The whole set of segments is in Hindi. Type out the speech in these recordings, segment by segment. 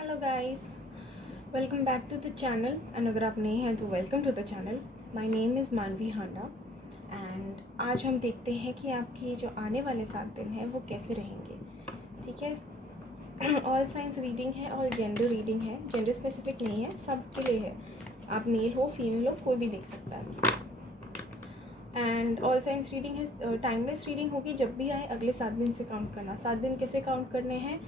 Hello guys, welcome back to the channel. And अगर आप नए हैं तो welcome to the channel. My name is Manvi Handa. And आज हम देखते हैं कि आपकी जो आने वाले 7 दिन हैं वो कैसे रहेंगे। ठीक है। ऑल साइंस रीडिंग है, ऑल जेंडर रीडिंग है, जेंडर स्पेसिफिक नहीं है, सबके लिए है। आप मेल हो फीमेल हो कोई भी देख सकता है। एंड ऑल साइंस रीडिंग है, टाइमलेस रीडिंग होगी। जब भी आए अगले 7 दिन से काउंट करना। 7 दिन कैसे काउंट करने हैं?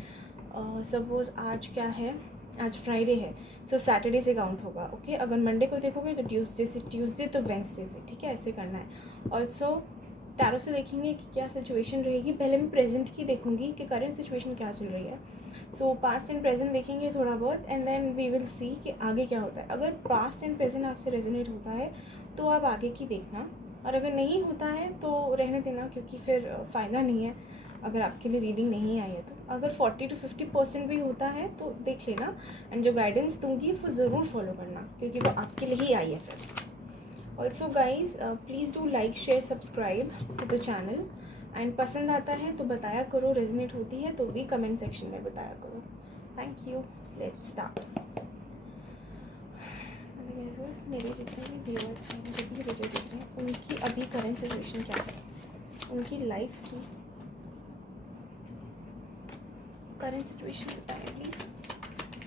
सपोज़ आज क्या है, आज फ्राइडे है, सो सैटरडे से काउंट होगा। ओके, अगर मंडे को देखोगे तो ट्यूसडे से, ट्यूसडे तो वेंसडे से। ठीक है, ऐसे करना है। ऑल्सो टैरो से देखेंगे कि क्या सिचुएशन रहेगी। पहले मैं प्रेजेंट की देखूंगी कि करंट सिचुएशन क्या चल रही है। सो पास्ट एंड प्रेजेंट देखेंगे थोड़ा बहुत, and then we will see कि आगे क्या होता है। अगर पास्ट एंड प्रेजेंट आपसे रेजोनेट होता है तो आप आगे की देखना, और अगर नहीं होता है तो रहने देना, क्योंकि फिर फ़ायदा नहीं है अगर आपके लिए रीडिंग नहीं आई है। तो अगर 40 to 50% भी होता है तो देख लेना, एंड जो गाइडेंस दूंगी वो ज़रूर फॉलो करना, क्योंकि वो आपके लिए ही आई है फिर। Also guys, please do like share subscribe to the channel. And पसंद आता है तो बताया करो, रेजोनेट होती है तो भी कमेंट सेक्शन में बताया करो। Thank you. Let's start. मेरे जितने भी व्यूअर्स हैं, जो भी वीडियो देख रहे हैं, उनकी अभी करंट सिचुएशन क्या है, उनकी लाइफ की करंट सिचुएशन बताएं प्लीज़।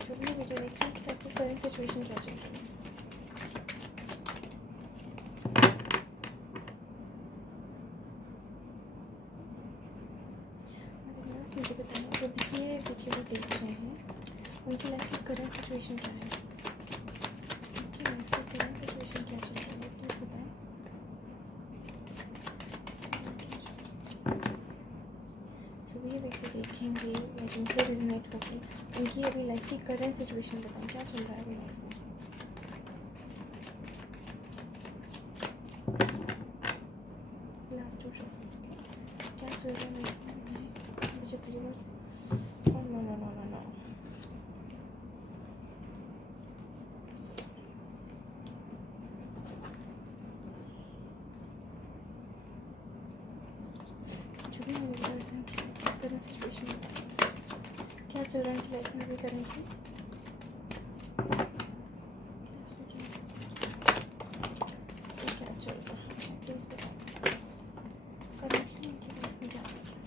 जो भी वीडियो देख रहे हैं कि आपकी करंट सिचुएशन क्या चल रही है। मुझे बताएं, जो भी ये वीडियो देख रहे हैं उनकी लाइफ की करंट सिचुएशन क्या है, उनकी लाइफ की करंट सिचुएशन क्या चल रही है, प्लीज़ बताएं। जो भी ये वीडियो देखेंगे या जिनसे रेजोनेट होगी, उनकी अभी लाइफ की करंट सिचुएशन बताएं, क्या चल रहा है अभी लाइफ में। लास्ट 2 शफ्ल्स क्या चल रहा है लाइफ में। मुझे viewers, no no no no no no, जो भी मेरे व्यूअर्स हैं करंट सिचुएशन बताएं, क्या चल रहा है उनकी लाइफ में अभी करेंटली। क्या चल रहा है प्लीज़ बताएं, करेंटली उनकी लाइफ में क्या चल रहा है।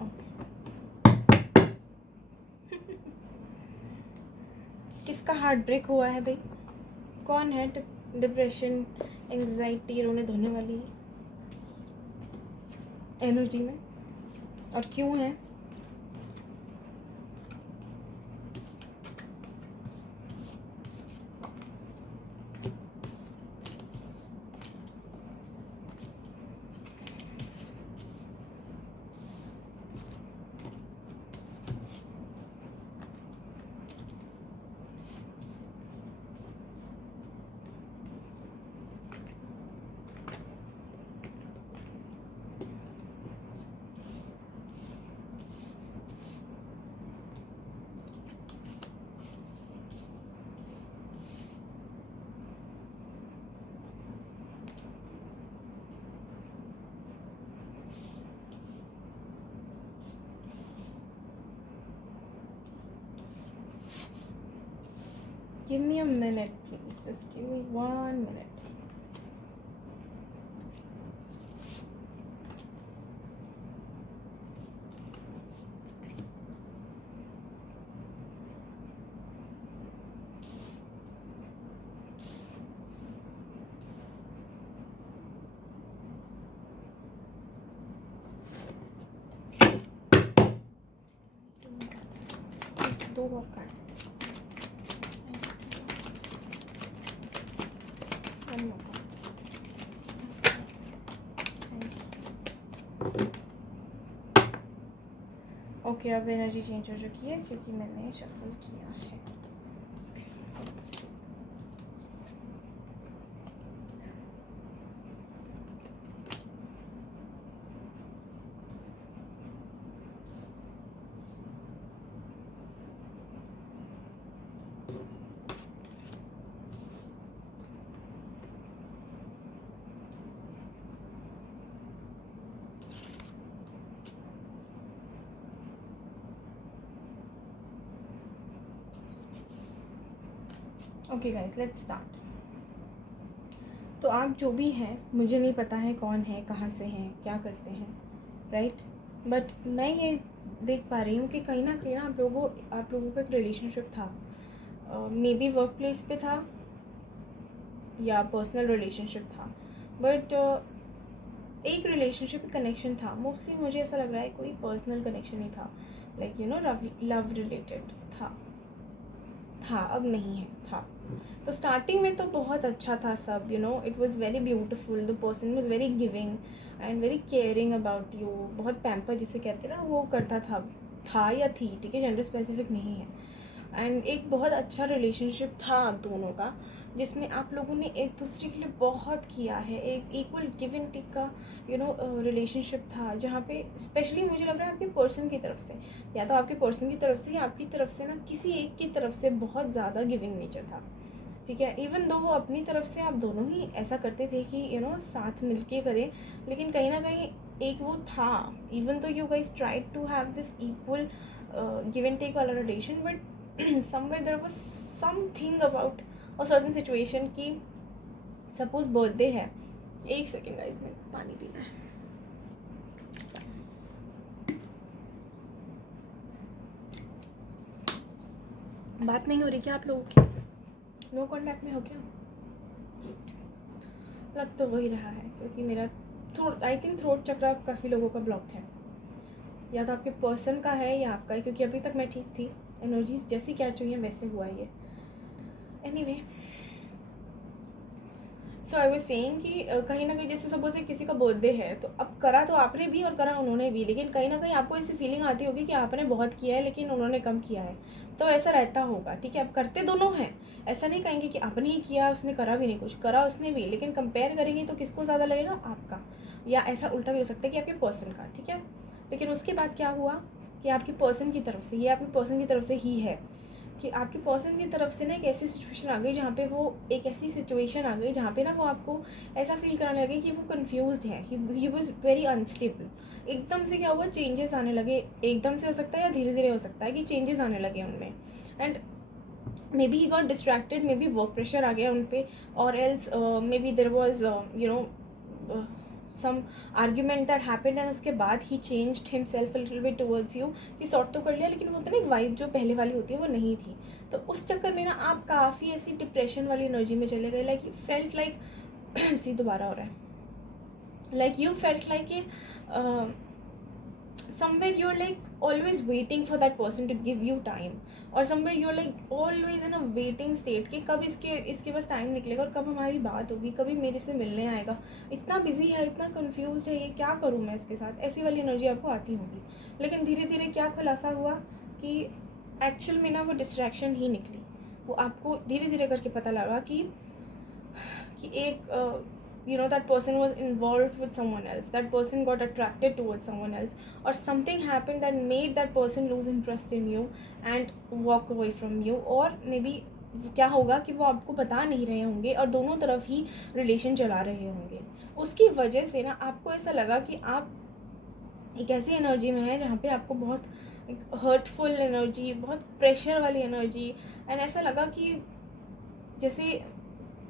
ओके। किसका हार्ट ब्रेक हुआ है भाई? कौन है डिप्रेशन, एंग्जाइटी, रोने धोने वाली एनर्जी में, और क्यों है? Give me a minute, please. Just give me 1 minute. दो और कार्ड। ओके, अब एनर्जी चेंज हो चुकी है क्योंकि मैंने शफल किया है। Okay guys, let's start. तो आप जो भी हैं, मुझे नहीं पता है कौन है, कहाँ से हैं, क्या करते हैं, राइट, बट मैं ये देख पा रही हूँ कि कहीं ना आप लोगों का एक रिलेशनशिप था। मे बी वर्क प्लेस पे था या पर्सनल रिलेशनशिप था, बट एक रिलेशनशिप कनेक्शन था। मोस्टली मुझे ऐसा लग रहा है कोई पर्सनल कनेक्शन ही था, लाइक लव रिलेटेड था, अब नहीं है, था। तो स्टार्टिंग में तो बहुत अच्छा था सब, it was very beautiful, the person was very giving and very caring about you, बहुत पैम्पर जिसे कहते हैं ना, वो करता था या थी, ठीक है, जेंडर स्पेसिफिक नहीं है। एंड एक बहुत अच्छा रिलेशनशिप था आप दोनों का, जिसमें आप लोगों ने एक दूसरे के लिए बहुत किया है, एक इक्वल गिव एंड टेक का रिलेशनशिप था, जहाँ पे स्पेशली मुझे लग रहा है आपके पर्सन की तरफ से, या तो आपके पर्सन की तरफ से या आपकी तरफ से ना, किसी एक की तरफ से बहुत ज़्यादा गिविंग नेचर था, ठीक है। इवन दो वो अपनी तरफ से आप दोनों ही ऐसा करते थे कि साथ मिलके करें, लेकिन कहीं ना कहीं एक वो था, even though you guys tried to have this equal give and take वाला रिलेशन, but somewhere there was something about a certain situation कि सपोज बर्थडे है, एक सेकेंड गाइस, मेरे को पानी पीना है। बात नहीं हो रही क्या आप लोगों की? नो कॉन्टैक्ट में हो क्या? लग तो वही रहा है, क्योंकि मेरा आई थिंक थ्रोट चक्र काफ़ी लोगों का ब्लॉक्ड है, या तो आपके पर्सन का है या आपका है, क्योंकि अभी तक मैं ठीक थी, एनर्जीज जैसी कैच हुई हैं वैसे हुआ ये। Anyway, so I was saying कि कहीं ना कहीं जैसे सपोज किसी का बर्थडे है, तो अब करा तो आपने भी और करा उन्होंने भी, लेकिन कहीं ना कहीं आपको ऐसी फीलिंग आती होगी कि आपने बहुत किया है लेकिन उन्होंने कम किया है, तो ऐसा रहता होगा, ठीक है। अब करते दोनों हैं, ऐसा नहीं कहेंगे कि आपने ही किया उसने करा भी नहीं, कुछ करा उसने भी, लेकिन कंपेयर करेंगे तो किसको ज़्यादा लगेगा, आपका, या ऐसा उल्टा भी हो सकता है कि आपके पर्सन का, ठीक है। लेकिन उसके बाद क्या हुआ कि आपके पर्सन की तरफ से, ये आपके पर्सन की तरफ से ही है कि आपके पर्सन की तरफ से ना एक ऐसी सिचुएशन आ गई जहाँ पे वो आपको ऐसा फील कराने लगे कि वो कंफ्यूज्ड है, ही वाज वेरी अनस्टेबल। एकदम से क्या हुआ, चेंजेस आने लगे, एकदम से हो सकता है या धीरे धीरे हो सकता है कि चेंजेस आने लगे उनमें, and maybe he got distracted, maybe work pressure आ गया उन पर, और else maybe there was some argument that happened, and उसके बाद he changed himself a little bit towards you, कि सॉर्ट तो कर लिया, लेकिन वो होता है ना एक वाइब जो पहले वाली होती है वो नहीं थी। तो उस चक्कर में ना आप काफ़ी ऐसी डिप्रेशन वाली एनर्जी में चले गए, लाइक यू फेल्ट लाइक सी दोबारा हो रहा है, like you felt like somewhere you're like always waiting for that person to give you time, और somewhere you're like always in a waiting state कि कब इसके पास टाइम निकलेगा और कब हमारी बात होगी, कभी मेरे से मिलने आएगा, इतना बिजी है, इतना कंफ्यूज है, ये क्या करूँ मैं इसके साथ, ऐसी वाली एनर्जी आपको आती होगी। लेकिन धीरे धीरे क्या खुलासा हुआ कि एक्चुअल में ना वो डिस्ट्रैक्शन ही निकली, वो आपको धीरे धीरे करके पता लगा कि एक that person was involved with someone else, that person got attracted towards someone else, or something happened that made that person lose interest in you and walk away from you, और maybe क्या होगा कि वो आपको बता नहीं रहे होंगे और दोनों तरफ ही रिलेशन चला रहे होंगे, उसकी वजह से ना आपको ऐसा लगा कि आप एक ऐसी एनर्जी में है जहाँ पे आपको बहुत हर्टफुल एनर्जी, बहुत प्रेशर वाली एनर्जी, एंड ऐसा लगा कि जैसे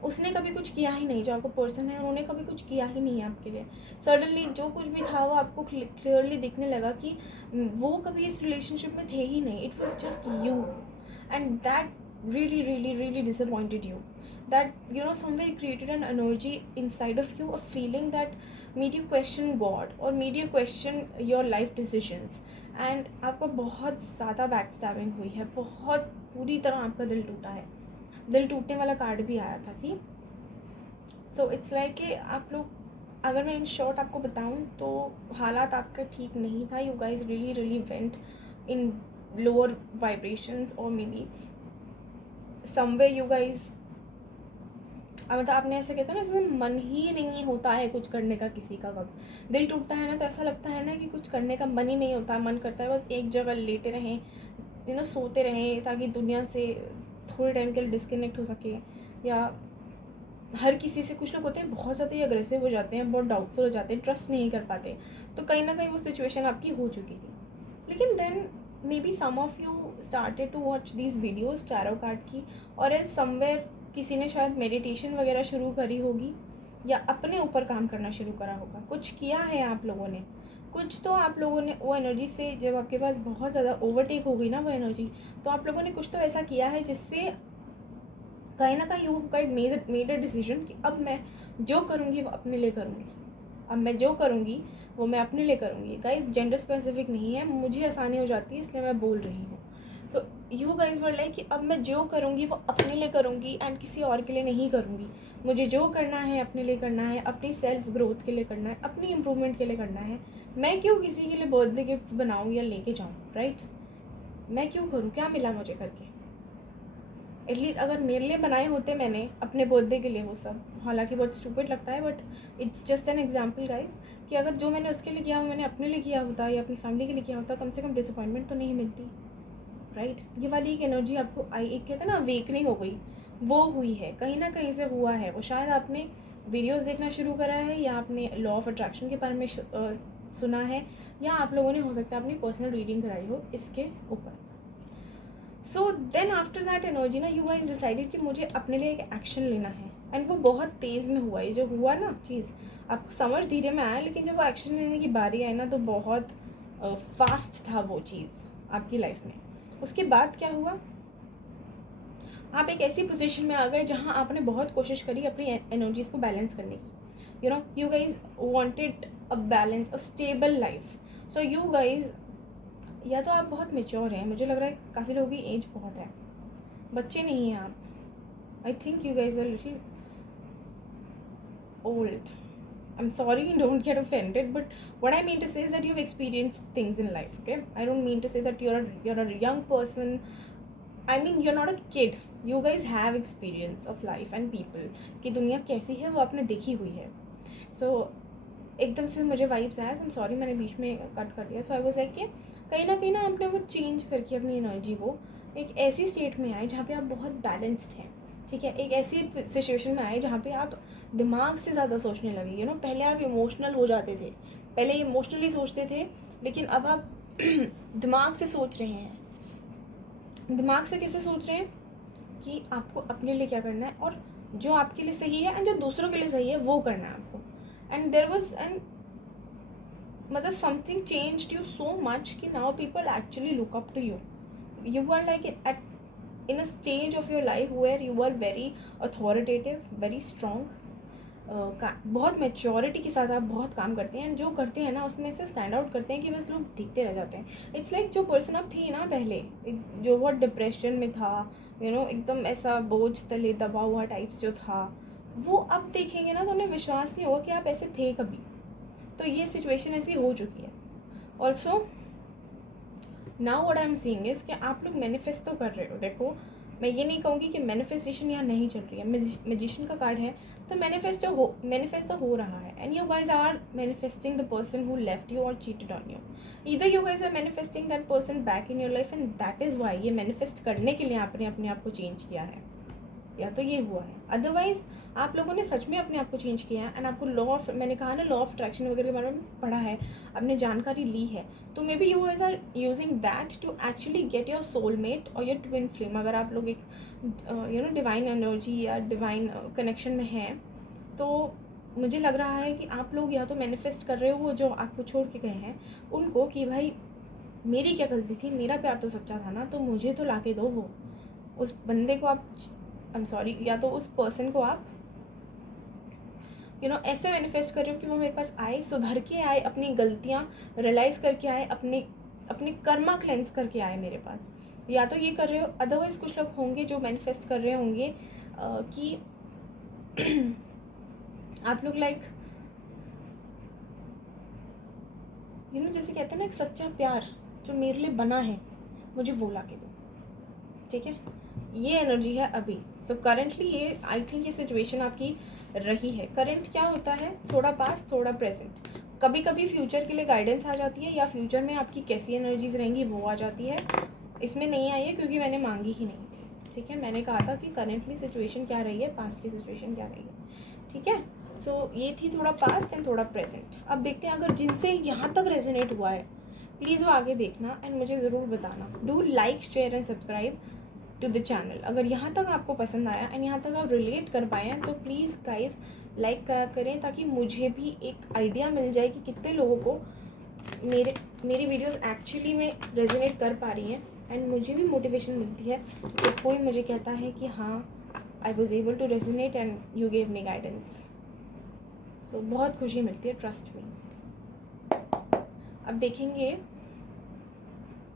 उसने कभी कुछ किया ही नहीं, जो आपका पर्सन है उन्होंने कभी कुछ किया ही नहीं है आपके लिए। सडनली जो कुछ भी था वो आपको क्लियरली दिखने लगा कि वो कभी इस रिलेशनशिप में थे ही नहीं, it was just you, and that really really really disappointed you, that somewhere created an energy inside of you, a feeling that made you question God or made you question your life decisions, and आपका बहुत ज़्यादा बैक स्टैबिंग हुई है, बहुत पूरी तरह आपका दिल टूटा है, दिल टूटने वाला कार्ड भी आया था। सी सो इट्स लाइक कि आप लोग, अगर मैं इन शॉर्ट आपको बताऊं तो हालात आपका ठीक नहीं था, you guys really really went in lower vibrations, और maybe somewhere you guys, मतलब आपने ऐसे कहते हैं ना, जैसे मन ही नहीं होता है कुछ करने का किसी का, कब दिल टूटता है ना तो ऐसा लगता है ना कि कुछ करने का मन ही नहीं होता, मन करता है बस एक जगह लेटे रहें, सोते रहें, ताकि दुनिया से थोड़े टाइम के लिए डिस्कनेक्ट हो सके। या हर किसी से, कुछ लोग होते हैं बहुत ज़्यादा ही अग्रेसिव हो जाते हैं, बहुत डाउटफुल हो जाते हैं, ट्रस्ट नहीं कर पाते, तो कहीं ना कहीं वो सिचुएशन आपकी हो चुकी थी। लेकिन then maybe some of you started to watch these videos tarot card की, और एल्स समवेयर किसी ने शायद मेडिटेशन वगैरह शुरू करी होगी या अपने ऊपर काम करना शुरू करा होगा, कुछ किया है आप लोगों ने, कुछ तो आप लोगों ने वो एनर्जी से, जब आपके पास बहुत ज़्यादा ओवरटेक हो गई ना वो एनर्जी, तो आप लोगों ने कुछ तो ऐसा किया है जिससे कहीं ना कहीं you guide made a decision कि अब मैं जो करूँगी वो अपने लिए करूँगी, अब मैं जो करूँगी वो मैं अपने लिए करूँगी। गाइज जेंडर स्पेसिफिक नहीं है, मुझे आसानी हो जाती है इसलिए मैं बोल रही हूँ। So you guys were like कि अब मैं जो करूँगी वो अपने लिए करूँगी एंड किसी और के लिए नहीं करूँगी। मुझे जो करना है अपने लिए करना है, अपनी सेल्फ ग्रोथ के लिए करना है, अपनी इम्प्रूवमेंट के लिए करना है। मैं क्यों किसी के लिए बर्थडे गिफ्ट्स बनाऊँ या लेके जाऊँ, राइट? मैं क्यों करूँ, क्या मिला मुझे करके? एटलीस्ट अगर मेरे लिए बनाए होते मैंने अपने बर्थडे के लिए वो सब, हालांकि बहुत स्टूपिड लगता है but it's just an example guys, कि अगर जो मैंने उसके लिए किया मैंने अपने लिए किया होता या अपनी फैमिली के लिए किया होता, कम से कम डिसअपॉइंटमेंट तो नहीं मिलती, राइट? ये वाली एक एनर्जी आपको आई, एक कहते हैं ना अवेकनिंग हो गई, वो हुई है, कहीं ना कहीं से हुआ है वो। शायद आपने वीडियोज़ देखना शुरू करा है या आपने लॉ ऑफ अट्रैक्शन के बारे में सुना है, या आप लोगों ने हो सकता है अपनी पर्सनल रीडिंग कराई हो इसके ऊपर। So then after that energy ना यू गाइज डिसाइडेड कि मुझे अपने लिए एक एक्शन लेना है, एंड वो बहुत तेज़ में हुआ। ये जो हुआ ना चीज़ आपको समझ धीरे में आया, लेकिन जब वो एक्शन लेने की बारी आई ना तो बहुत फास्ट था वो चीज़ आपकी लाइफ में। उसके बाद क्या हुआ, आप एक ऐसी पोजीशन में आ गए जहाँ आपने बहुत कोशिश करी अपनी एनर्जीज़ को बैलेंस करने की। You know you guys wanted a balance, a stable life. So you guys, या तो आप बहुत मेच्योर हैं, मुझे लग रहा है काफ़ी लोगों की एज बहुत है, बच्चे नहीं हैं आप। I think you guys are little old. I'm sorry, don't get offended, but what I mean to say is that you've experienced things in life, okay? I don't mean to say that you're a young person. I mean, you're not a kid. You guys have experience of life and people, कि दुनिया कैसी है वो आपने देखी हुई है। So एकदम से मुझे वाइब्स आया, तो सॉरी मैंने बीच में कट कर दिया। सो आई वाज लाइक कि कहीं ना आपने वो चेंज करके अपनी एनर्जी को एक ऐसी स्टेट में आए जहाँ पे आप बहुत बैलेंस्ड हैं, ठीक है? एक ऐसी सिचुएशन में आए जहाँ पे आप दिमाग से ज़्यादा सोचने लगे। यू नो पहले आप इमोशनल हो जाते थे, पहले इमोशनली सोचते थे, लेकिन अब आप दिमाग से सोच रहे हैं। दिमाग से कैसे सोच रहे हैं कि आपको अपने लिए क्या करना है, और जो आपके लिए सही है एंड जो दूसरों के लिए सही है वो करना है आपको। एंड देयर वाज एन मतलब something changed you so much कि now people actually look up to you. You are like at in a stage of your life where you are very authoritative, very strong, बहुत मेच्योरिटी के साथ आप बहुत काम करते हैं, जो करते हैं ना उसमें से स्टैंड आउट करते हैं कि बस लोग दिखते रह जाते हैं। इट्स लाइक जो पर्सन आप थी ना पहले, जो बहुत डिप्रेशन में था, यू नो एकदम ऐसा बोझ तले दबा हुआ टाइप्स जो था, वो अब देखेंगे ना तो उन्हें विश्वास नहीं होगा कि आप ऐसे थे कभी। तो ये सिचुएशन ऐसी हो चुकी है। Also now what I am seeing is कि आप लोग मैनिफेस्ट तो कर रहे हो। देखो मैं ये नहीं कहूँगी कि मैनिफेस्टेशन यहाँ नहीं चल रही है, मैजिशियन का कार्ड है तो मैनिफेस्ट तो हो रहा है। And you guys are manifesting the person who left you और cheated on you. Either you guys are manifesting that person back in your life and that is why ये मैनिफेस्ट करने के लिए आपने अपने आप को चेंज किया है, या तो ये हुआ है। अदरवाइज आप लोगों ने सच में अपने आप को चेंज किया है एंड आपको लॉ ऑफ, मैंने कहा ना लॉ ऑफ अट्रैक्शन वगैरह के बारे में पढ़ा है, आपने जानकारी ली है, तो maybe you guys are using that to actually get your soulmate और योर ट्विन फ्लेम। अगर आप लोग एक यू नो डिवाइन एनर्जी या डिवाइन कनेक्शन में हैं, तो मुझे लग रहा है कि आप लोग या तो मैनिफेस्ट कर रहे हो वो जो आपको छोड़ के गए हैं उनको, कि भाई मेरी क्या गलती थी, मेरा प्यार तो सच्चा था ना, तो मुझे तो ला के दो वो। उस बंदे को आप आई एम सॉरी, या तो उस पर्सन को आप ऐसे मैनिफेस्ट कर रहे हो कि वो मेरे पास आए, सुधर के आए, अपनी गलतियाँ रियलाइज़ करके आए, अपने कर्मा क्लेंस करके आए मेरे पास, या तो ये कर रहे हो। अदरवाइज कुछ लोग होंगे जो मैनिफेस्ट कर रहे होंगे कि आप लोग लाइक जैसे कहते हैं ना एक सच्चा प्यार जो मेरे लिए बना है मुझे वो ला के दो, ठीक है? ये एनर्जी है अभी। सो करंटली ये आई थिंक ये सिचुएशन आपकी रही है। करंट क्या होता है, थोड़ा पास्ट थोड़ा प्रेजेंट, कभी कभी फ्यूचर के लिए गाइडेंस आ जाती है, या फ्यूचर में आपकी कैसी एनर्जीज रहेंगी वो आ जाती है। इसमें नहीं आई है क्योंकि मैंने मांगी ही नहीं थी, ठीक है? मैंने कहा था कि करंटली सिचुएशन क्या रही है, पास्ट की सिचुएशन क्या रही है, ठीक है? सो ये थी थोड़ा पास्ट एंड थोड़ा प्रेजेंट। अब देखते हैं अगर जिनसे यहाँ तक रेजोनेट हुआ है प्लीज़ वो आगे देखना एंड मुझे ज़रूर बताना। Do like, share and subscribe to the channel. अगर यहाँ तक आपको पसंद आया एंड यहाँ तक आप रिलेट कर पाए हैं तो प्लीज़ गाइस लाइक करा करें, ताकि मुझे भी एक आइडिया मिल जाए कि कितने लोगों को मेरी वीडियोस एक्चुअली में रेजोनेट कर पा रही हैं एंड मुझे भी मोटिवेशन मिलती है तो कोई मुझे कहता है कि हाँ I was able to resonate and you gave me guidance. So बहुत खुशी मिलती है, ट्रस्ट मी। अब देखेंगे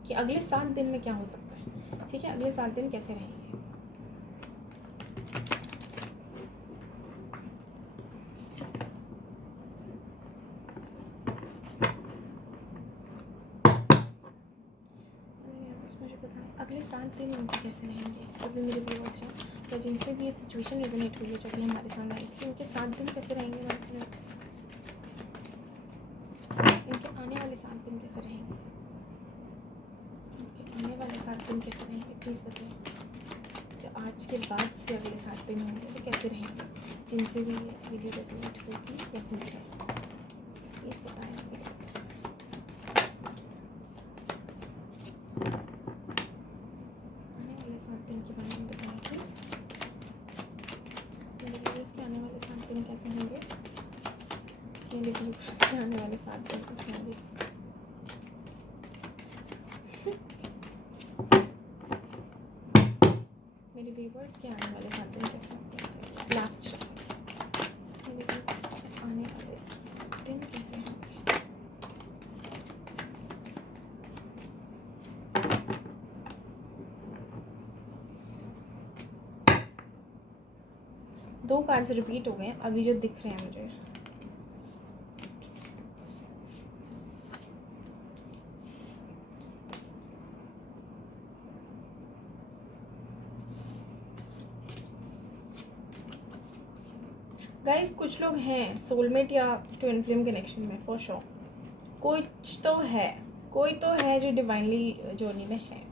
कि अगले 7 दिन में क्या हो सकता है। ठीक है, अगले 7 दिन कैसे रहेंगे। मुझे पता है अगले 7 दिन उनके कैसे रहेंगे, जो भी मेरे व्यूअर्स हैं तो जिनसे भी ये सिचुएशन रेजोनेट हुई है, जो भी हमारे सामने आई थी, उनके 7 दिन कैसे रहेंगे। इनके आने वाले 7 दिन कैसे रहेंगे, इनके आने वाले 7 दिन कैसे रहेंगे, प्लीज़ बताइए। जो आज के बाद से अगले 7 दिन होंगे वो कैसे रहेंगे, जिनसे भी ये वीडियो रेजोनेट होगी या हुई है, प्लीज़ बताएं। आने वाले 7 दिन के बारे में बताएं प्लीज़। मेरे व्यूअर्स के आने वाले 7 दिन कैसे होंगे, मेरे व्यूअर्स के आने वाले 7 दिन कैसे होंगे। मेरे व्यूअर्स के आने वाले 7 दिन कैसे होंगे, लास्ट मेरे व्यूअर्स के आने वाले 7 दिन कैसे होंगे। दो कार्ड्स रिपीट हो गए हैं अभी जो दिख रहे हैं मुझे। गाइस कुछ लोग हैं सोलमेट या ट्विन फ्लेम कनेक्शन में फॉर श्योर। कुछ तो है, कोई तो है जो डिवाइनली जर्नी में है।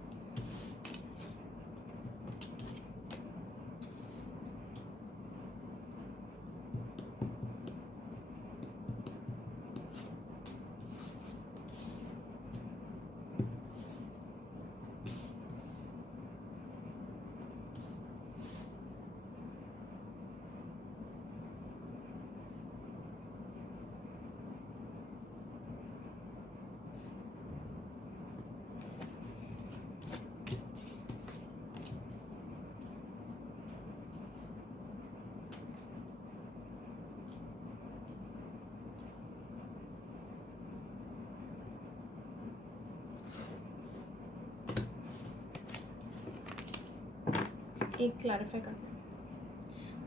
एक क्लैरिफाई करना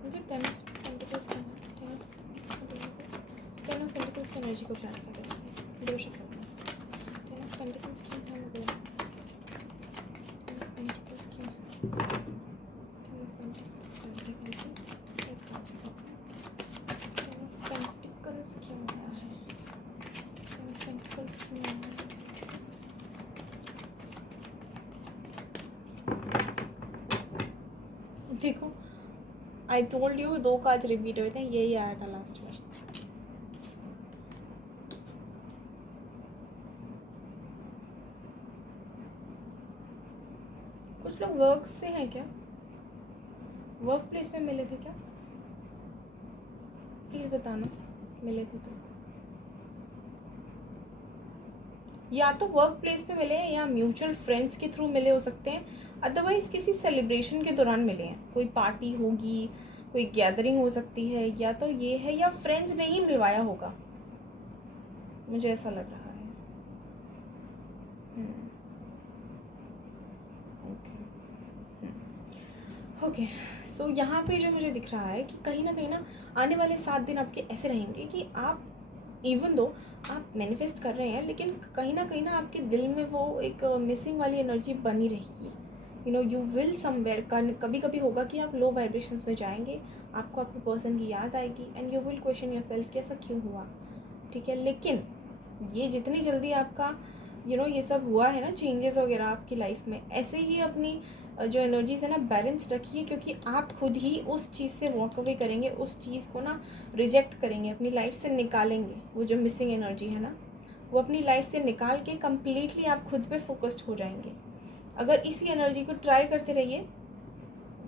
मुझे 10 ऑफ पेंटिकल्स की एनर्जी को क्लैरिफाई करना। दो शब्द 10 ऑफ पेंटिकल्स की है, मतलब 10 ऑफ पेंटिकल्स की है, 10 ऑफ पेंटिकल्स एक कार्ड से 10 ऑफ पेंटिकल्स क्यों आया है, 10 ऑफ पेंटिकल्स क्यों आया है। देखो आई टोल्ड यू, दो कार्ड्स रिपीट हुए थे, यही आया था लास्ट में। कुछ लोग वर्क से हैं क्या, वर्क प्लेस में मिले थे क्या, प्लीज बताना मिले थे तो। या तो वर्क प्लेस पे मिले हैं या म्यूचुअल फ्रेंड्स के थ्रू मिले हो सकते हैं, अदरवाइज किसी सेलिब्रेशन के दौरान मिले हैं। कोई पार्टी होगी, कोई गैदरिंग हो सकती है, या तो ये है या फ्रेंड्स ने ही मिलवाया होगा, मुझे ऐसा लग रहा है। ओके सो यहाँ पे जो मुझे दिख रहा है कि कहीं ना आने वाले 7 दिन आपके ऐसे रहेंगे कि आप इवन दो आप मैनिफेस्ट कर रहे हैं, लेकिन कहीं ना आपके दिल में वो एक मिसिंग वाली एनर्जी बनी रहेगी। You know you will somewhere, कभी कभी होगा कि आप लो वाइब्रेशंस में जाएंगे, आपको आपके पर्सन की याद आएगी and you will question yourself कि ऐसा क्यों हुआ। ठीक है, लेकिन ये जितनी जल्दी आपका ये सब हुआ है ना, चेंजेस वगैरह आपकी लाइफ में, ऐसे ही अपनी जो एनर्जीज है ना बैलेंस रखिए, क्योंकि आप खुद ही उस चीज़ से वॉक अवे करेंगे, उस चीज़ को ना रिजेक्ट करेंगे, अपनी लाइफ से निकालेंगे वो जो मिसिंग एनर्जी है ना। वो अपनी लाइफ से निकाल के कम्प्लीटली आप खुद पे फोकस्ड हो जाएंगे। अगर इसी एनर्जी को ट्राई करते रहिए,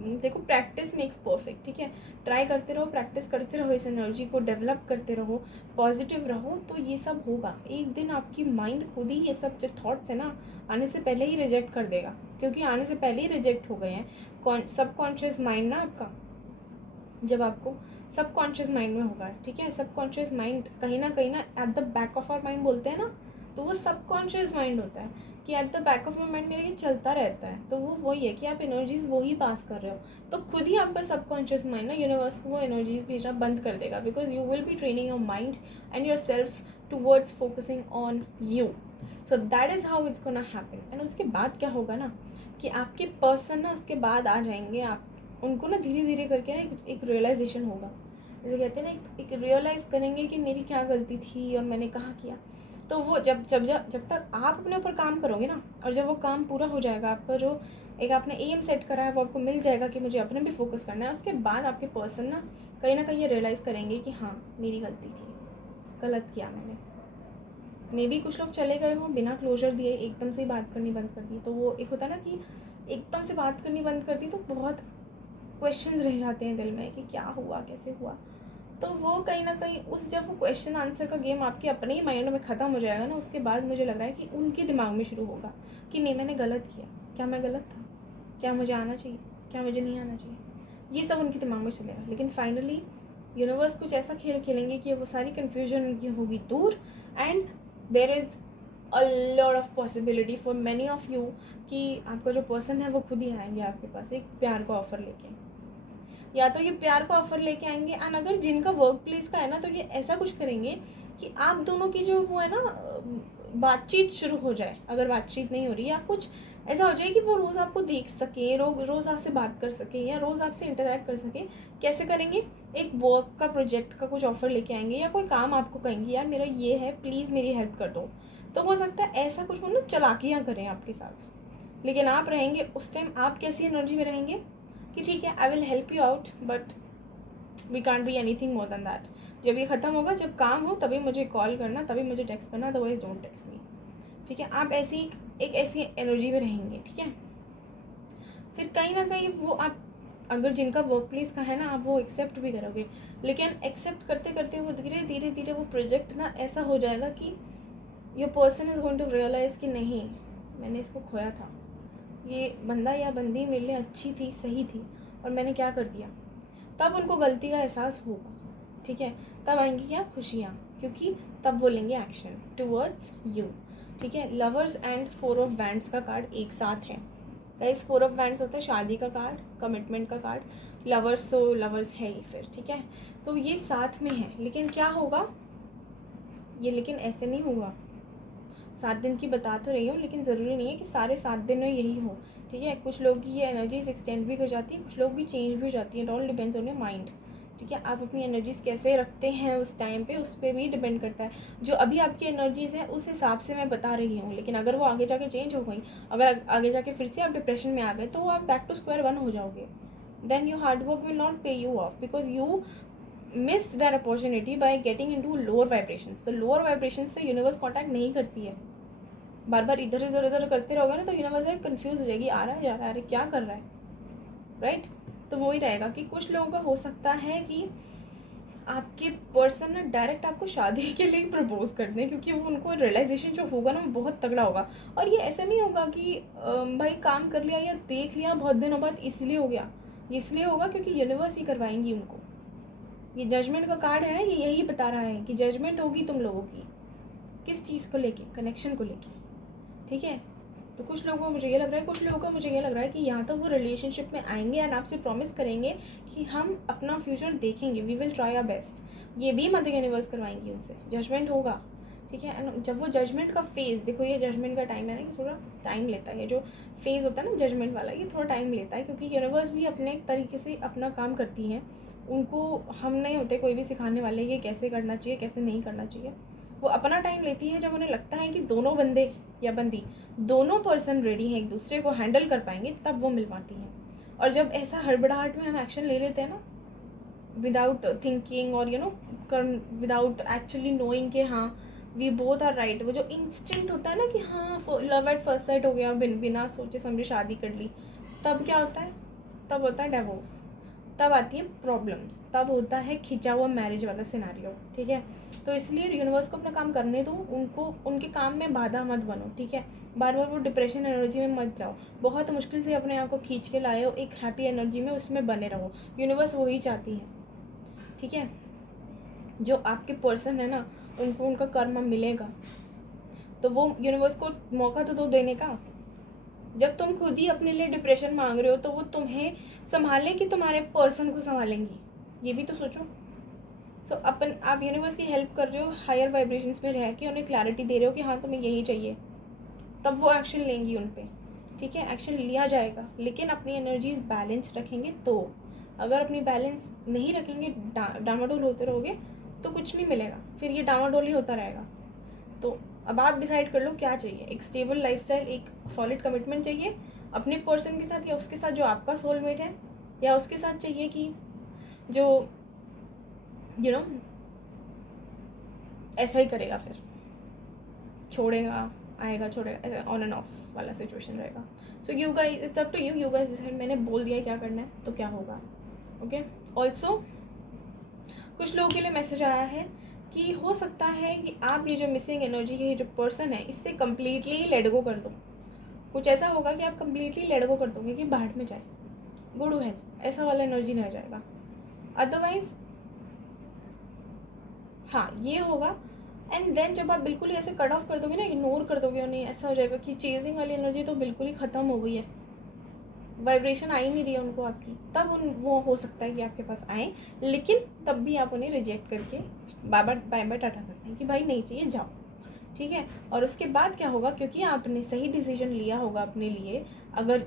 देखो प्रैक्टिस मेक्स परफेक्ट, ठीक है, ट्राई करते रहो, प्रैक्टिस करते रहो, इस एनर्जी को डेवलप करते रहो, पॉजिटिव रहो, तो ये सब होगा। एक दिन आपकी माइंड खुद ही ये सब जो थॉट्स है ना आने से पहले ही रिजेक्ट कर देगा, क्योंकि आने से पहले ही रिजेक्ट हो गए हैं। सबकॉन्शियस माइंड ना आपका, जब आपको सबकॉन्शियस माइंड में होगा, ठीक है, सबकॉन्शियस माइंड कहीं ना at the back of our mind बोलते हैं ना, तो वो सबकॉन्शियस माइंड होता है कि eight the back of my mind मेरे ये चलता रहता है। तो वो वही है कि आप एनर्जीज वही पास कर रहे हो, तो खुद ही आपका सबकॉन्शियस माइंड ना यूनिवर्स को वो एनर्जीज भेजना बंद कर देगा, because you will be training your mind and your self towards focusing on you. So that is how it's gonna happen. And उसके बाद क्या होगा ना कि आपके पर्सन ना उसके बाद आ जाएंगे, आप उनको ना धीरे धीरे करके ना एक रियलाइजेशन होगा, जैसे कहते हैं ना एक रियलाइज़ करेंगे कि मेरी क्या गलती थी और मैंने कहाँ किया। तो वो जब तक आप अपने ऊपर काम करोगे ना, और जब वो काम पूरा हो जाएगा, आपका जो एक आपने एम सेट करा है वो आपको मिल जाएगा कि मुझे अपने भी फोकस करना है, उसके बाद आपके पर्सन ना कहीं ये रियलाइज़ करेंगे कि हाँ मेरी गलती थी, गलत किया मैंने। मे भी कुछ लोग चले गए हों बिना क्लोजर दिए, एकदम से ही बात करनी बंद कर दी, तो वो एक होता है ना कि एकदम से बात करनी बंद कर दी तो बहुत क्वेश्चंस रह जाते हैं दिल में कि क्या हुआ, कैसे हुआ। तो वो कहीं ना कहीं उस जब वो क्वेश्चन आंसर का गेम आपके अपने ही माइंड में ख़त्म हो जाएगा ना, उसके बाद मुझे लग रहा है कि उनके दिमाग में शुरू होगा कि नहीं मैंने गलत किया, क्या मैं गलत था, क्या मुझे आना चाहिए, क्या मुझे नहीं आना चाहिए, ये सब उनके दिमाग में चलेगा। लेकिन फाइनली यूनिवर्स कुछ ऐसा खेल खेलेंगे कि वो सारी कन्फ्यूजन उनकी होगी दूर, and there is a lot of possibility for many of you कि आपका जो पर्सन है वो खुद ही आएंगे आपके पास एक प्यार का ऑफर लेके, या तो ये प्यार का ऑफर लेके आएंगे। एंड अगर जिनका वर्क प्लेस का है ना, तो ये ऐसा कुछ करेंगे कि आप दोनों की जो वो है ना बातचीत शुरू हो जाए। अगर बातचीत नहीं हो रही या कुछ ऐसा हो जाए कि वो रोज़ आपको देख सके, रोज़ आपसे बात कर सके या रोज़ आपसे इंटरेक्ट कर सके। कैसे करेंगे, एक वर्क का प्रोजेक्ट का कुछ ऑफर लेके आएंगे, या कोई काम आपको कहेंगे यार मेरा ये है प्लीज़ मेरी हेल्प कर दो। तो हो सकता है ऐसा कुछ वो ना चालाकियाँ करें आपके साथ, लेकिन आप रहेंगे उस टाइम, आप कैसी एनर्जी में रहेंगे कि ठीक है I will help you out but we can't be anything more than that. जब ये ख़त्म होगा, जब काम हो तभी मुझे कॉल करना, तभी मुझे टेक्स्ट करना, अदरवाइज डोंट टेक्स्ट मी, ठीक है। आप ऐसी एक ऐसी एनर्जी में रहेंगे, ठीक है। फिर कहीं ना कहीं वो आप अगर जिनका वर्क प्लेस का है ना, आप वो एक्सेप्ट भी करोगे, लेकिन एक्सेप्ट करते करते वो धीरे धीरे धीरे वो प्रोजेक्ट ना ऐसा हो जाएगा कि your person is going to realise कि नहीं मैंने इसको खोया था, ये बंदा या बंदी मेरे लिए अच्छी थी, सही थी, और मैंने क्या कर दिया। तब उनको गलती का एहसास होगा, ठीक है। तब आएंगी क्या खुशियाँ, क्योंकि तब वो लेंगे एक्शन टुवर्ड्स यू, ठीक है। लवर्स एंड 4 ऑफ वैंड्स का कार्ड एक साथ है गाइस। 4 ऑफ वैंड्स होता है शादी का कार्ड, कमिटमेंट का कार्ड, लवर्स तो लवर्स है ही फिर, ठीक है। तो ये साथ में है, लेकिन क्या होगा ये, लेकिन ऐसे नहीं होगा। 7 दिन की बता तो रही हूँ, लेकिन ज़रूरी नहीं है कि सारे 7 दिन में यही हो, ठीक है। कुछ लोग की ये एनर्जीज एक्सटेंड भी हो जाती है, कुछ लोग भी चेंज भी हो जाती है। It all depends on your mind, ठीक है। आप अपनी एनर्जीज कैसे रखते हैं उस टाइम पे, उस पर भी डिपेंड करता है। जो अभी आपकी एनर्जीज है उस हिसाब से मैं बता रही हूँ, लेकिन अगर वो आगे जाके चेंज हो गई, अगर आगे जाके फिर से आप डिप्रेशन में आ गए, तो आप बैक टू स्क्वायर वन हो जाओगे। Then your hard work will not pay you off, because you missed that opportunity by getting in to lower vibrations. तो लोअर वाइब्रेशंस से यूनिवर्स कॉन्टैक्ट नहीं करती है। बार बार इधर इधर करते रहोगे ना, तो यूनिवर्स कंफ्यूज हो जाएगी, आ रहा है जा रहा है, अरे क्या कर रहा है, राइट। तो वो ही रहेगा कि कुछ लोगों का हो सकता है कि आपके पर्सन ना डायरेक्ट आपको शादी के लिए प्रपोज कर दें, क्योंकि वो उनको रियलाइजेशन जो होगा ना वो बहुत तगड़ा होगा। और ये ऐसा नहीं होगा कि भाई काम कर लिया या देख लिया बहुत दिनों बाद इसलिए हो गया, ये इसलिए होगा क्योंकि यूनिवर्स ही करवाएंगी उनको। ये जजमेंट का कार्ड है ना, ये यही बता रहा है कि जजमेंट होगी तुम लोगों की, किस चीज़ को लेके, कनेक्शन को लेके, ठीक है। तो कुछ लोगों को मुझे ये लग रहा है, कुछ लोगों का मुझे ये लग रहा है कि यहाँ तो वो रिलेशनशिप में आएंगे एंड आपसे प्रॉमिस करेंगे कि हम अपना फ्यूचर देखेंगे, we will try our best. ये भी मदर यूनिवर्स करवाएंगी उनसे, जजमेंट होगा, ठीक है। एंड जब वो जजमेंट का फेज़, देखो ये जजमेंट का टाइम है ना, कि थोड़ा टाइम लेता है, ये जो फेज़ होता है ना जजमेंट वाला, ये थोड़ा टाइम लेता है, क्योंकि यूनिवर्स भी अपने तरीके से अपना काम करती है। उनको हम नहीं होते कोई भी सिखाने वाले कि कैसे करना चाहिए कैसे नहीं करना चाहिए। वो अपना टाइम लेती है, जब उन्हें लगता है कि दोनों बंदे या बंदी, दोनों पर्सन रेडी हैं, एक दूसरे को हैंडल कर पाएंगे, तब वो मिल पाती हैं। और जब ऐसा हड़बड़ाहट में हम एक्शन ले लेते हैं ना, विदाउट थिंकिंग और विदाउट एक्चुअली नोइंग कि हाँ वी बोथ आर राइट, वो जो इंस्टिंक्ट होता है ना कि हाँ लव एट फर्स्ट साइट हो गया, बिना सोचे समझे शादी कर ली, तब क्या होता है? तब होता है डिवोर्स, तब आती है प्रॉब्लम्स, तब होता है खिंचा हुआ मैरिज वाला सिनेरियो। ठीक है, तो इसलिए यूनिवर्स को अपना काम करने दो, उनको उनके काम में बाधा मत बनो। ठीक है, बार बार वो डिप्रेशन एनर्जी में मत जाओ, बहुत मुश्किल से अपने आप को खींच के लाए हो एक हैप्पी एनर्जी में, उसमें बने रहो। यूनिवर्स वही चाहती है। ठीक है, जो आपके पर्सन है ना, उनको उनका कर्म मिलेगा, तो वो यूनिवर्स को मौका तो दो देने का। जब तुम खुद ही अपने लिए डिप्रेशन मांग रहे हो तो वो तुम्हें संभालें कि तुम्हारे पर्सन को संभालेंगी, ये भी तो सोचो। अपन आप यूनिवर्स की हेल्प कर रहे हो, हायर वाइब्रेशंस में रह के उन्हें क्लैरिटी दे रहे हो कि हाँ तुम्हें यही चाहिए, तब वो एक्शन लेंगी उन पर। ठीक है, एक्शन लिया जाएगा, लेकिन अपनी एनर्जीज बैलेंस रखेंगे तो। अगर अपनी बैलेंस नहीं रखेंगे, डामाडोल होते रहोगे तो कुछ नहीं मिलेगा, फिर ये डामाडोल ही होता रहेगा। तो अब आप डिसाइड कर लो क्या चाहिए, एक स्टेबल लाइफस्टाइल, एक सॉलिड कमिटमेंट चाहिए अपने पर्सन के साथ, या उसके साथ जो आपका सोलमेट है, या उसके साथ चाहिए कि जो ऐसा ही करेगा, फिर छोड़ेगा, आएगा, छोड़ेगा, ऐसा ऑन एंड ऑफ वाला सिचुएशन रहेगा। So you guys, it's up to you, you guys decide. मैंने बोल दिया क्या करना है तो क्या होगा। ओके, ऑल्सो कुछ लोगों के लिए मैसेज आया है कि हो सकता है कि आप ये जो मिसिंग एनर्जी है, ये जो पर्सन है, इससे कम्प्लीटली लेट गो कर दो। कुछ ऐसा होगा कि आप कम्प्लीटली लेट गो कर दोगे कि बाहर में जाए, गुड है, ऐसा वाला एनर्जी नहीं जाएगा। अदरवाइज हाँ ये होगा। एंड देन जब आप बिल्कुल ही ऐसे कट ऑफ कर दोगे ना, इग्नोर कर दोगे उन्हें, ऐसा हो जाएगा कि चेजिंग वाली एनर्जी तो बिल्कुल ही ख़त्म हो गई है, वाइब्रेशन आ ही नहीं रही है उनको आपकी, तब वो हो सकता है कि आपके पास आए, लेकिन तब भी आप उन्हें रिजेक्ट करके बाय बाय टाटा करते हैं कि भाई नहीं चाहिए, जाओ। ठीक है, और उसके बाद क्या होगा, क्योंकि आपने सही डिसीजन लिया होगा अपने लिए, अगर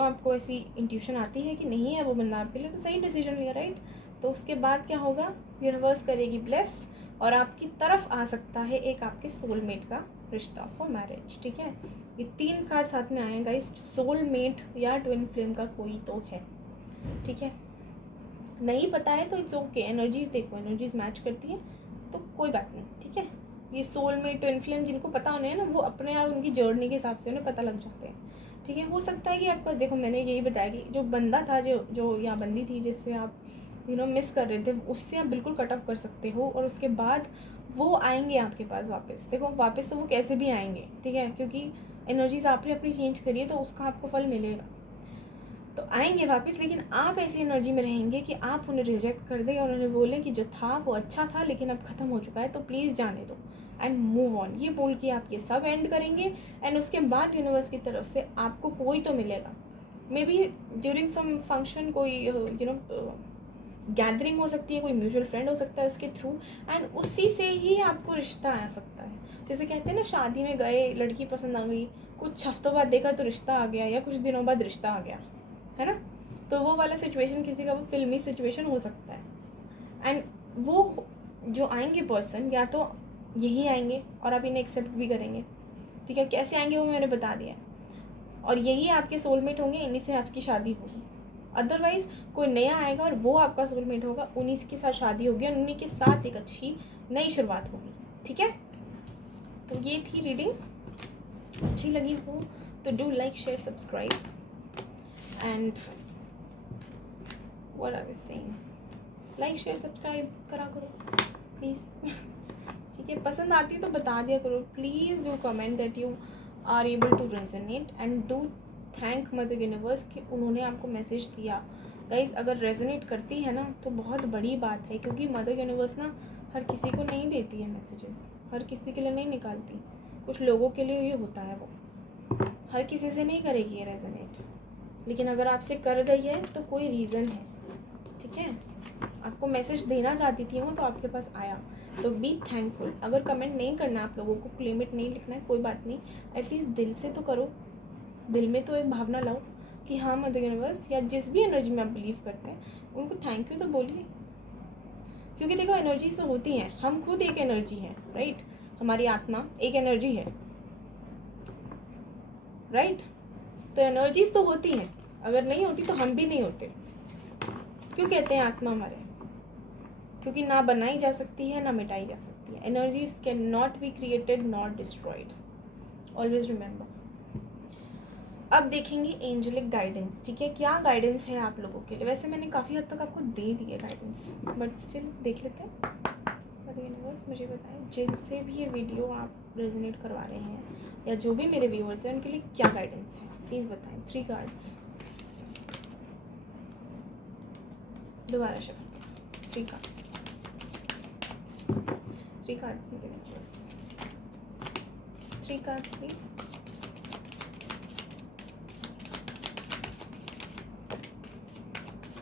आपको ऐसी इंट्यूशन आती है कि नहीं है वो बंदा आपके लिए, तो सही डिसीजन लिया, राइट। तो उसके बाद क्या होगा, यूनिवर्स करेगी ब्लेस, और आपकी तरफ आ सकता है एक आपके सोलमेट का रिश्ता फॉर मैरिज। ठीक है, ये 3 कार्ड साथ में आएगा, इस सोलमेट या ट्विन फ्लेम का कोई तो है। ठीक है, नहीं पता है तो इट्स ओके, एनर्जीज देखो, एनर्जीज मैच करती है तो कोई बात नहीं। ठीक है, ये सोलमेट ट्विन फ्लेम जिनको पता होने हैं ना, वो अपने आप उनकी जर्नी के हिसाब से उन्हें पता लग जाते हैं। ठीक है, हो सकता है कि आपका, देखो मैंने यही बताया कि जो बंदा था, जो या बंदी थी जिससे आप मिस कर रहे थे, उससे आप बिल्कुल कट ऑफ कर सकते हो, और उसके बाद वो आएंगे आपके पास वापस। देखो वापस तो वो कैसे भी आएंगे, ठीक है, क्योंकि एनर्जीज आपने अपनी चेंज करी है तो उसका आपको फल मिलेगा, तो आएंगे वापस। लेकिन आप ऐसी एनर्जी में रहेंगे कि आप उन्हें रिजेक्ट कर दें और उन्हें बोलें कि जो था वो अच्छा था लेकिन अब ख़त्म हो चुका है, तो प्लीज़ जाने दो एंड मूव ऑन, ये बोल के आप ये सब एंड करेंगे। एंड उसके बाद यूनिवर्स की तरफ से आपको कोई तो मिलेगा, maybe during some function, कोई गैदरिंग हो सकती है, कोई म्यूचुअल फ्रेंड हो सकता है उसके थ्रू, एंड उसी से ही आपको रिश्ता आ सकता है। जैसे कहते हैं ना, शादी में गए, लड़की पसंद आ गई, कुछ हफ्तों बाद देखा तो रिश्ता आ गया, या कुछ दिनों बाद रिश्ता आ गया, है ना। तो वो वाला सिचुएशन किसी का वो फिल्मी सिचुएशन हो सकता है। एंड वो जो आएंगे पर्सन, या तो यही आएंगे और आप इन्हें एक्सेप्ट भी करेंगे। ठीक है, कैसे आएंगे वो मैंने बता दिया, और यही आपके सोलमेट होंगे, इन्हीं से आपकी शादी होगी। अदरवाइज कोई नया आएगा और वो आपका सोलमेट होगा, उन्हीं के साथ शादी होगी और उन्हीं के साथ एक अच्छी नई शुरुआत होगी। ठीक है, तो ये थी रीडिंग, अच्छी लगी हो तो do like share subscribe and what I was saying, like share subscribe करा करो प्लीज़। ठीक है, पसंद आती है तो बता दिया करो please, do comment that you are able to resonate and do thank mother universe कि उन्होंने आपको मैसेज दिया। गाइज अगर रेजोनेट करती है ना तो बहुत बड़ी बात है, क्योंकि मदर यूनिवर्स ना हर किसी को नहीं देती है मैसेजेस, हर किसी के लिए नहीं निकालती, कुछ लोगों के लिए ये होता है, वो हर किसी से नहीं करेगी ये रेजोनेट, लेकिन अगर आपसे कर गई है तो कोई रीज़न है। ठीक है, आपको मैसेज देना चाहती थी वो, तो आपके पास आया, तो बी थैंकफुल। अगर कमेंट नहीं करना आप लोगों को, लिमिट नहीं लिखना है, कोई बात नहीं, एटलीस्ट दिल से तो करो, दिल में तो एक भावना लाओ कि हाँ मदर यूनिवर्स, या जिस भी एनर्जी में आप बिलीव करते हैं उनको थैंक यू तो बोलिए। क्योंकि देखो एनर्जीज तो होती हैं, हम खुद एक एनर्जी है, राइट, हमारी आत्मा एक एनर्जी है, राइट, तो एनर्जीज तो होती हैं, अगर नहीं होती तो हम भी नहीं होते। क्यों कहते हैं आत्मा हमारे, क्योंकि ना बनाई जा सकती है ना मिटाई जा सकती। सकती है। Energies can not be created not destroyed, always remember. अब देखेंगे एंजेलिक गाइडेंस, ठीक है, क्या गाइडेंस है आप लोगों के लिए। वैसे मैंने काफ़ी हद तक आपको दे दी है गाइडेंस, बट स्टिल देख लेते हैं। यूनिवर्स मुझे बताएं जिनसे भी ये वीडियो आप रेजोनेट करवा रहे हैं या जो भी मेरे व्यूअर्स हैं उनके लिए क्या गाइडेंस है, प्लीज़ बताएं। 3 कार्ड्स, दोबारा शफल, 3 कार्ड्स, 3 कार्ड्स मेरे व्यूअर्स, 3 कार्ड्स प्लीज़।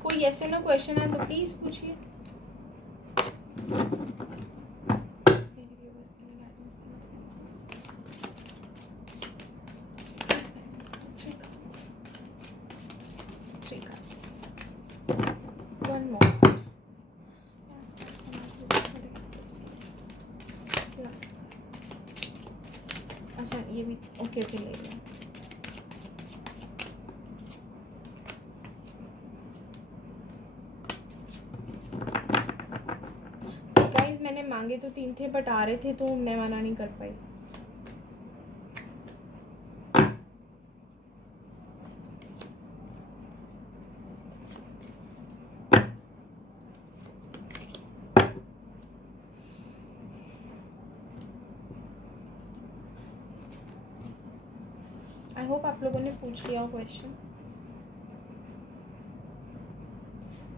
कोई ऐसे ना क्वेश्चन है तो प्लीज़ पूछिए। One more. अच्छा ये भी ओके ले लिया। गाइस मैंने मांगे तो 3 थे बट आ रहे थे तो मैं मना नहीं कर पाई। आई होप आप लोगों ने पूछ लिया हो क्वेश्चन।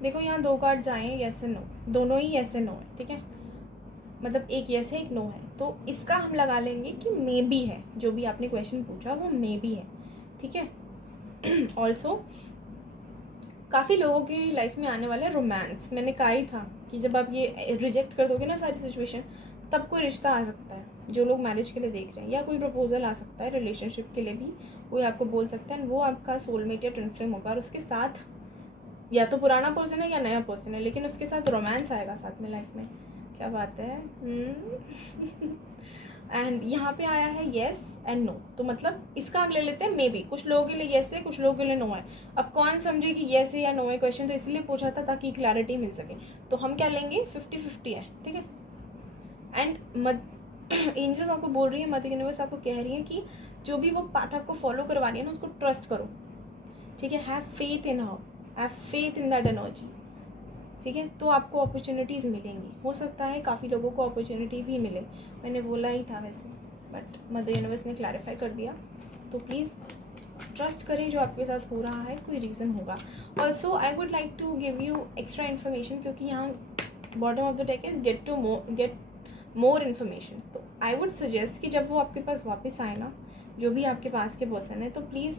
देखो यहाँ 2 कार्ड्स आए हैं, येस एंड नो, दोनों ही येस एंड नो है, ठीक है, मतलब एक येस है एक नो है। तो इसका हम लगा लेंगे कि मे बी है, जो भी आपने क्वेश्चन पूछा वो मे बी है, ठीक है। ऑल्सो काफ़ी लोगों की लाइफ में आने वाला है रोमांस। मैंने कहा ही था कि जब आप ये रिजेक्ट कर दोगे ना सारी सिचुएशन, तब कोई रिश्ता आ सकता है। जो लोग मैरिज के लिए देख रहे हैं, या कोई प्रपोजल आ सकता है रिलेशनशिप के लिए भी, कोई आपको बोल सकता है, वो आपका सोलमेट या ट्विन फ्लेम होगा, और उसके साथ या तो पुराना पर्सन है या नया पर्सन है, लेकिन उसके साथ रोमांस आएगा साथ में लाइफ में। क्या बात है। एंड यहाँ पे आया है येस एंड नो, तो मतलब इसका हम ले लेते हैं मे बी। कुछ लोगों के लिए येस है, कुछ लोगों के लिए नो है। अब कौन समझे कि येस है या नो है, क्वेश्चन तो इसलिए पूछा था ताकि क्लैरिटी मिल सके। तो हम क्या लेंगे, 50-50 है, ठीक है। एंड एंजल्स आपको बोल रही है, मदर यूनिवर्स आपको कह रही है कि जो भी वो पाथ आपको फॉलो करवा रही है ना, उसको ट्रस्ट करो, ठीक है। Have faith in her, have faith in that energy, ठीक है। तो आपको अपॉर्चुनिटीज़ मिलेंगी। हो सकता है काफ़ी लोगों को अपॉर्चुनिटी भी मिले, मैंने बोला ही था वैसे, बट मदर यूनिवर्स ने क्लैरिफाई कर दिया। तो प्लीज़ ट्रस्ट करें, जो आपके साथ हो रहा है कोई रीज़न होगा। Also I would like to give you extra information, क्योंकि यहाँ bottom of the deck is get more information. तो आई वुड सजेस्ट कि जब वो आपके पास वापस आए ना, जो भी आपके पास के पर्सन है, तो प्लीज़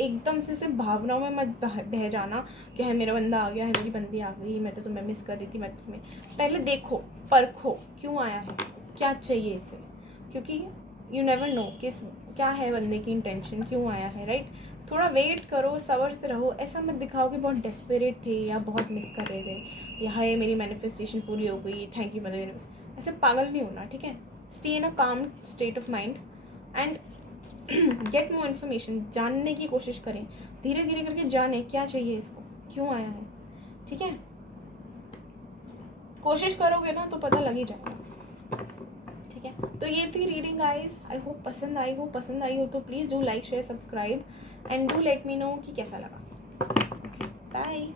एकदम से सिर्फ भावनाओं में मत बह जाना कि है मेरा बंदा आ गया है, मेरी बंदी आ गई, मैं तो तुम्हें मिस कर रही थी, मैं तुम्हें। पहले देखो, परखो क्यों आया है, क्या चाहिए इसे, क्योंकि यू नेवर नो किस क्या है बंदे की इंटेंशन, क्यों आया है, राइट। थोड़ा वेट करो, सब्र से रहो। ऐसा मत दिखाओ कि बहुत डेस्परेट थे या बहुत मिस कर रहे थे, या है मेरी मैनिफेस्टेशन पूरी हो गई, थैंक यू मदर यूनिवर्स। ऐसे पागल नहीं होना, ठीक है। स्टे इन अ काम state of mind and gate more information, जानने की कोशिश करें, धीरे धीरे करके जाने क्या चाहिए इसको, क्यों आया है, ठीक है। कोशिश करोगे ना तो पता लग ही जाएगा, ठीक है। तो ये थी रीडिंग गाइस। आई होप पसंद आई हो, पसंद आई हो तो please do like share subscribe and do let me know कि कैसा लगा। बाय।